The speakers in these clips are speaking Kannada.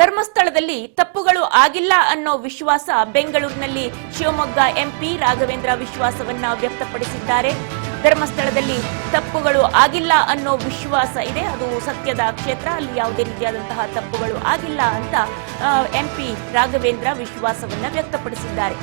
ಧರ್ಮಸ್ಥಳದಲ್ಲಿ ತಪ್ಪುಗಳು ಆಗಿಲ್ಲ ಅನ್ನೋ ವಿಶ್ವಾಸ ಬೆಂಗಳೂರಿನಲ್ಲಿ ಶಿವಮೊಗ್ಗ ಎಂಪಿ ರಾಘವೇಂದ್ರ ವಿಶ್ವಾಸವನ್ನ ವ್ಯಕ್ತಪಡಿಸಿದ್ದಾರೆ. ಧರ್ಮಸ್ಥಳದಲ್ಲಿ ತಪ್ಪುಗಳು ಆಗಿಲ್ಲ ಅನ್ನೋ ವಿಶ್ವಾಸ ಇದೆ, ಅದು ಸತ್ಯದ ಕ್ಷೇತ್ರ, ಅಲ್ಲಿ ಯಾವುದೇ ರೀತಿಯಾದಂತಹ ತಪ್ಪುಗಳು ಆಗಿಲ್ಲ ಅಂತ ಎಂಪಿ ರಾಘವೇಂದ್ರ ವಿಶ್ವಾಸವನ್ನ ವ್ಯಕ್ತಪಡಿಸಿದ್ದಾರೆ.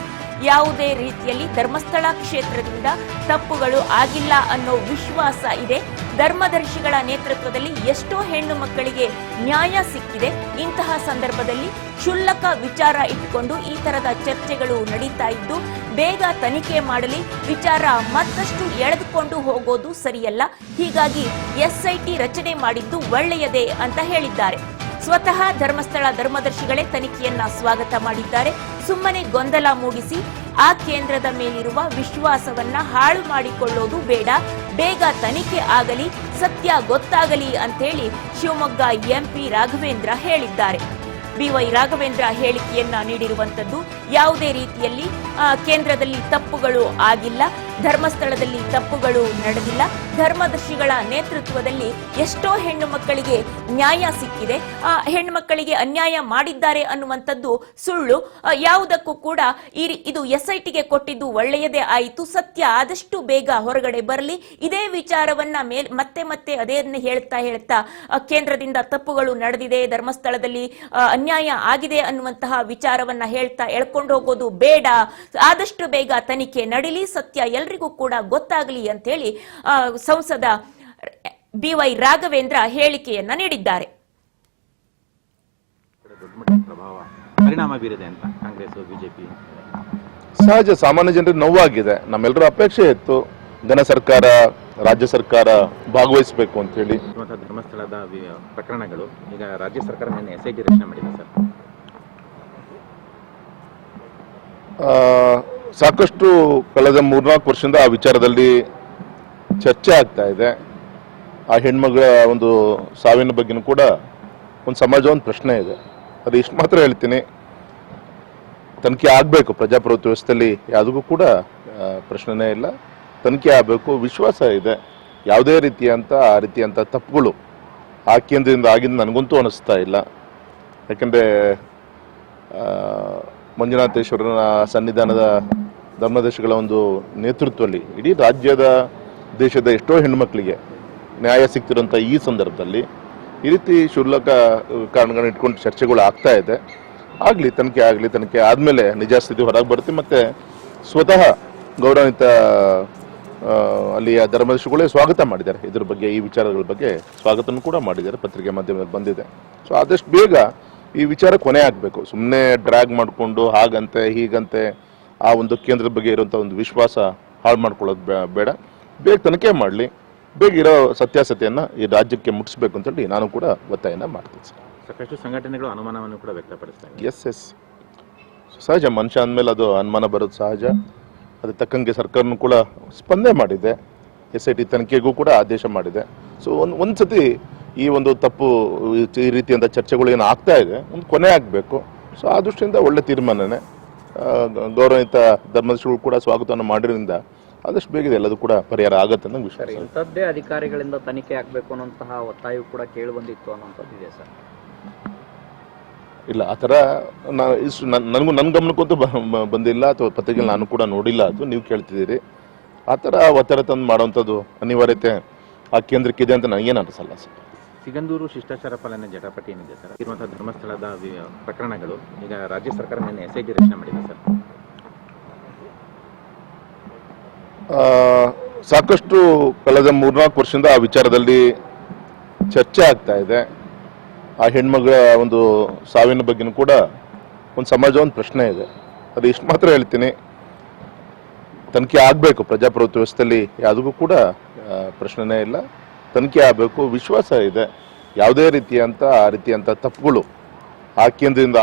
ಯಾವುದೇ ರೀತಿಯಲ್ಲಿ ಧರ್ಮಸ್ಥಳ ಕ್ಷೇತ್ರದಿಂದ ತಪ್ಪುಗಳು ಆಗಿಲ್ಲ ಅನ್ನೋ ವಿಶ್ವಾಸ ಇದೆ. ಧರ್ಮದರ್ಶಿಗಳ ನೇತೃತ್ವದಲ್ಲಿ ಎಷ್ಟೋ ಹೆಣ್ಣು ಮಕ್ಕಳಿಗೆ ನ್ಯಾಯ ಸಿಕ್ಕಿದೆ. ಇಂತಹ ಸಂದರ್ಭದಲ್ಲಿ ಕ್ಷುಲ್ಲಕ ವಿಚಾರ ಇಟ್ಟುಕೊಂಡು ಈ ತರದ ಚರ್ಚೆಗಳು ನಡೀತಾ ಇದ್ದು, ಬೇಗ ತನಿಖೆ ಮಾಡಲಿ, ವಿಚಾರ ಮತ್ತಷ್ಟು ಎಳೆದುಕೊಂಡು ಹೋಗೋದು ಸರಿಯಲ್ಲ. ಹೀಗಾಗಿ SIT ರಚನೆ ಮಾಡಿದ್ದು ಒಳ್ಳೆಯದೇ ಅಂತ ಹೇಳಿದ್ದಾರೆ. ಸ್ವತಃ ಧರ್ಮಸ್ಥಳ ಧರ್ಮದರ್ಶಿಗಳೇ ತನಿಖೆಯನ್ನ ಸ್ವಾಗತ ಮಾಡಿದ್ದಾರೆ. ಸುಮ್ಮನೆ ಗೊಂದಲ ಮೂಡಿಸಿ ಆ ಕೇಂದ್ರದ ಮೇಲಿರುವ ವಿಶ್ವಾಸವನ್ನ ಹಾಳು ಮಾಡಿಕೊಳ್ಳೋದು ಬೇಡ, ಬೇಗ ತನಿಖೆ ಆಗಲಿ, ಸತ್ಯ ಗೊತ್ತಾಗಲಿ ಅಂತೇಳಿ ಶಿವಮೊಗ್ಗ ಎಂಪಿ ರಾಘವೇಂದ್ರ ಹೇಳಿದ್ದಾರೆ. BY ರಾಘವೇಂದ್ರ ಹೇಳಿಕೆಯನ್ನ ನೀಡಿರುವಂತದ್ದು, ಯಾವುದೇ ರೀತಿಯಲ್ಲಿ ಕೇಂದ್ರದಲ್ಲಿ ತಪ್ಪುಗಳು ಆಗಿಲ್ಲ, ಧರ್ಮಸ್ಥಳದಲ್ಲಿ ತಪ್ಪುಗಳು ನಡೆದಿಲ್ಲ, ಧರ್ಮದರ್ಶಿಗಳ ನೇತೃತ್ವದಲ್ಲಿ ಎಷ್ಟೋ ಹೆಣ್ಣು ಮಕ್ಕಳಿಗೆ ನ್ಯಾಯ ಸಿಕ್ಕಿದೆ, ಹೆಣ್ಣು ಮಕ್ಕಳಿಗೆ ಅನ್ಯಾಯ ಮಾಡಿದ್ದಾರೆ ಅನ್ನುವಂಥದ್ದು ಸುಳ್ಳು. ಯಾವುದಕ್ಕೂ ಕೂಡ ಇದು SITಗೆ ಕೊಟ್ಟಿದ್ದು ಒಳ್ಳೆಯದೇ ಆಯಿತು. ಸತ್ಯ ಆದಷ್ಟು ಬೇಗ ಹೊರಗಡೆ ಬರಲಿ. ಇದೇ ವಿಚಾರವನ್ನ ಮತ್ತೆ ಮತ್ತೆ ಅದೇನ್ನ ಹೇಳ್ತಾ ಕೇಂದ್ರದಿಂದ ತಪ್ಪುಗಳು ನಡೆದಿದೆ, ಧರ್ಮಸ್ಥಳದಲ್ಲಿ ಅನ್ಯಾಯ ಆಗಿದೆ ಅನ್ನುವಂತಹ ವಿಚಾರವನ್ನ ಎಳ್ಕೊಂಡು ಹೋಗೋದು ಬೇಡ, ಆದಷ್ಟು ಬೇಗ ತನಿಖೆ ನಡೀಲಿ, ಸತ್ಯ ಎಲ್ರಿಗೂ ಕೂಡ ಗೊತ್ತಾಗಲಿ ಅಂತ ಹೇಳಿ ಸಂಸದ BY ರಾಘವೇಂದ್ರ ಹೇಳಿಕೆಯನ್ನ ನೀಡಿದ್ದಾರೆ. ಪರಿಣಾಮ ಬೀರಿದೆ ಅಂತ ಕಾಂಗ್ರೆಸ್ ಬಿಜೆಪಿ ಸಹಜ, ಸಾಮಾನ್ಯ ಜನರಿಗೆ ನೋವಾಗಿದೆ. ನಮ್ಮೆಲ್ಲರ ಅಪೇಕ್ಷೆ ಇತ್ತು ಘನ ಸರ್ಕಾರ, ರಾಜ್ಯ ಸರ್ಕಾರ ಭಾಗವಹಿಸಬೇಕು ಅಂತ ಹೇಳಿ. ಧರ್ಮಸ್ಥಳದ ಪ್ರಕರಣಗಳು ಈಗ ರಾಜ್ಯ ಸರ್ಕಾರ SIT ರಚನೆ ಮಾಡಿದೆ ಸರ್. ಸಾಕಷ್ಟು ಕಳೆದ 3-4 ವರ್ಷದಿಂದ ಆ ವಿಚಾರದಲ್ಲಿ ಚರ್ಚೆ ಆಗ್ತಾ ಇದೆ. ಆ ಹೆಣ್ಮಗಳ ಒಂದು ಸಾವಿನ ಬಗ್ಗೆನೂ ಕೂಡ ಒಂದು ಸಮಾಜ ಒಂದು ಪ್ರಶ್ನೆ ಇದೆ. ಅದು ಇಷ್ಟು ಮಾತ್ರ ಹೇಳ್ತೀನಿ, ತನಿಖೆ ಆಗಬೇಕು. ಪ್ರಜಾಪ್ರಭುತ್ವ ವ್ಯವಸ್ಥೆಯಲ್ಲಿ ಯಾವುದಕ್ಕೂ ಕೂಡ ಪ್ರಶ್ನೆನೇ ಇಲ್ಲ, ತನಿಖೆ ಆಗಬೇಕು, ವಿಶ್ವಾಸ ಇದೆ. ಯಾವುದೇ ರೀತಿಯಂಥ ತಪ್ಪುಗಳು ಆ ಕೇಂದ್ರದಿಂದ ಆಗಿದ್ದು ನನಗಂತೂ ಅನಿಸ್ತಾ ಇಲ್ಲ. ಯಾಕೆಂದರೆ ಮಂಜುನಾಥೇಶ್ವರನ ಸನ್ನಿಧಾನದ ಧರ್ಮದರ್ಶಿಗಳ ಒಂದು ನೇತೃತ್ವದಲ್ಲಿ ಇಡೀ ರಾಜ್ಯದ ದೇಶದ ಎಷ್ಟೋ ಹೆಣ್ಣುಮಕ್ಕಳಿಗೆ ನ್ಯಾಯ ಸಿಗ್ತಿರೋಂಥ ಈ ಸಂದರ್ಭದಲ್ಲಿ ಈ ರೀತಿ ಕ್ಷುಲ್ಲಕ ಕಾರಣಗಳನ್ನ ಇಟ್ಕೊಂಡು ಚರ್ಚೆಗಳು ಆಗ್ತಾ ಇದೆ. ತನಿಖೆ ಆದಮೇಲೆ ನಿಜ ಸ್ಥಿತಿ ಹೊರಗೆ ಬರುತ್ತೆ. ಮತ್ತು ಸ್ವತಃ ಗೌರವಾನ್ವಿತ ಅಲ್ಲಿಯ ಧರ್ಮದರ್ಶಿಗಳೇ ಸ್ವಾಗತ ಮಾಡಿದ್ದಾರೆ. ಇದ್ರ ಬಗ್ಗೆ, ಈ ವಿಚಾರಗಳ ಬಗ್ಗೆ ಸ್ವಾಗತನೂ ಕೂಡ ಮಾಡಿದ್ದಾರೆ, ಪತ್ರಿಕೆ ಮಾಧ್ಯಮದಲ್ಲಿ ಬಂದಿದೆ. ಸೊ ಆದಷ್ಟು ಬೇಗ ಈ ವಿಚಾರ ಕೊನೆ ಆಗಬೇಕು. ಸುಮ್ಮನೆ ಡ್ರ್ಯಾಗ್ ಮಾಡಿಕೊಂಡು ಹಾಗಂತೆ ಹೀಗಂತೆ ಆ ಒಂದು ಕೇಂದ್ರದ ಬಗ್ಗೆ ಇರುವಂಥ ಒಂದು ವಿಶ್ವಾಸ ಹಾಳು ಮಾಡ್ಕೊಳ್ಳೋದು ಬೇಡ. ಬೇಗ ತನಿಖೆ ಮಾಡಲಿ, ಬೇಗ ಇರೋ ಸತ್ಯಾಸತ್ಯವನ್ನು ಈ ರಾಜ್ಯಕ್ಕೆ ಮುಟ್ಟಿಸ್ಬೇಕು ಅಂತೇಳಿ ನಾನು ಕೂಡ ಒತ್ತಾಯನ ಮಾಡ್ತೀನಿ ಸರ್. ಸಾಕಷ್ಟು ಸಂಘಟನೆಗಳು ಅನುಮಾನವನ್ನು ಕೂಡ ವ್ಯಕ್ತಪಡಿಸ್ತಾರೆ. ಎಸ್ ಸಹಜ, ಮನುಷ್ಯ ಅಂದಮೇಲೆ ಅದು ಅನುಮಾನ ಬರೋದು ಸಹಜ. ಅದು ತಕ್ಕಂಗೆ ಸರ್ಕಾರನೂ ಕೂಡ ಸ್ಪಂದನೆ ಮಾಡಿದೆ, SIT ತನಿಖೆಗೂ ಕೂಡ ಆದೇಶ ಮಾಡಿದೆ. ಸೊ ಒಂದ್ಸತಿ ಈ ಒಂದು ತಪ್ಪು ಈ ರೀತಿಯಂಥ ಚರ್ಚೆಗಳು ಏನು ಆಗ್ತಾ ಇದೆ, ಒಂದು ಕೊನೆ ಆಗಬೇಕು. ಸೊ ಆ ದೃಷ್ಟಿಯಿಂದ ಒಳ್ಳೆ ತೀರ್ಮಾನನೇ. ಗೌರವಿತ ಧರ್ಮದರ್ಶಿಗಳು ಕೂಡ ಸ್ವಾಗತವನ್ನು ಮಾಡಿರೋದ್ರಿಂದ ಆದಷ್ಟು ಬೇಗ ಎಲ್ಲದೂ ಕೂಡ ಪರಿಹಾರ ಆಗುತ್ತೆ ಅನ್ನೋ ವಿಷಯ. ಇಂಥದ್ದೇ ಅಧಿಕಾರಿಗಳಿಂದ ತನಿಖೆ ಆಗಬೇಕು ಅನ್ನೋಂತಹ ಒತ್ತಾಯ ಕೂಡ ಕೇಳಿ ಬಂದಿತ್ತು ಅನ್ನೋಂಥದ್ದು ಇದೆ ಸರ್. ಇಲ್ಲ, ಆ ಥರ ನನಗೂ ನನ್ನ ಗಮನಕ್ಕಂತೂ ಬಂದಿಲ್ಲ, ಅಥವಾ ಪತ್ರಿಕೆಯಲ್ಲಿ ನಾನು ಕೂಡ ನೋಡಿಲ್ಲ. ಅದು ನೀವು ಕೇಳ್ತಿದ್ದೀರಿ. ಆ ಥರ ಒತ್ತಡ ತಂದು ಮಾಡೋವಂಥದ್ದು ಅನಿವಾರ್ಯತೆ ಆ ಕೇಂದ್ರಕ್ಕಿದೆ ಅಂತ ನನಗೇನು ಅನಿಸಲ್ಲ ಸರ್. ಸಿಗಂದೂರು ಶಿಷ್ಟಾಚಾರ ಪಾಲನೆ ಜಟಾಪಟಿ ಏನಿದೆ ಸರ್, ಇರುವಂತಹ ಧರ್ಮಸ್ಥಳದ ಪ್ರಕರಣಗಳು ಈಗ ರಾಜ್ಯ ಸರ್ಕಾರ SIT ರಚನೆ ಮಾಡಿದೆ ಸರ್. ಸಾಕಷ್ಟು ಕಳೆದ 3-4 ವರ್ಷದಿಂದ ಆ ವಿಚಾರದಲ್ಲಿ ಚರ್ಚೆ ಆಗ್ತಾ ಇದೆ. ಆ ಹೆಣ್ಮಗಳ ಒಂದು ಸಾವಿನ ಬಗ್ಗೆನೂ ಕೂಡ ಒಂದು ಸಮಾಜ ಒಂದು ಪ್ರಶ್ನೆ ಇದೆ. ಅದು ಇಷ್ಟು ಮಾತ್ರ ಹೇಳ್ತೀನಿ, ತನಿಖೆ ಆಗಬೇಕು. ಪ್ರಜಾಪ್ರಭುತ್ವ ವ್ಯವಸ್ಥೆಯಲ್ಲಿ ಯಾವುದಕ್ಕೂ ಕೂಡ ಪ್ರಶ್ನೆನೇ ಇಲ್ಲ, ತನಿಖೆ ಆಗಬೇಕು, ವಿಶ್ವಾಸ ಇದೆ. ಯಾವುದೇ ರೀತಿಯಂಥ ತಪ್ಪುಗಳು ಆ ಕೇಂದ್ರದಿಂದ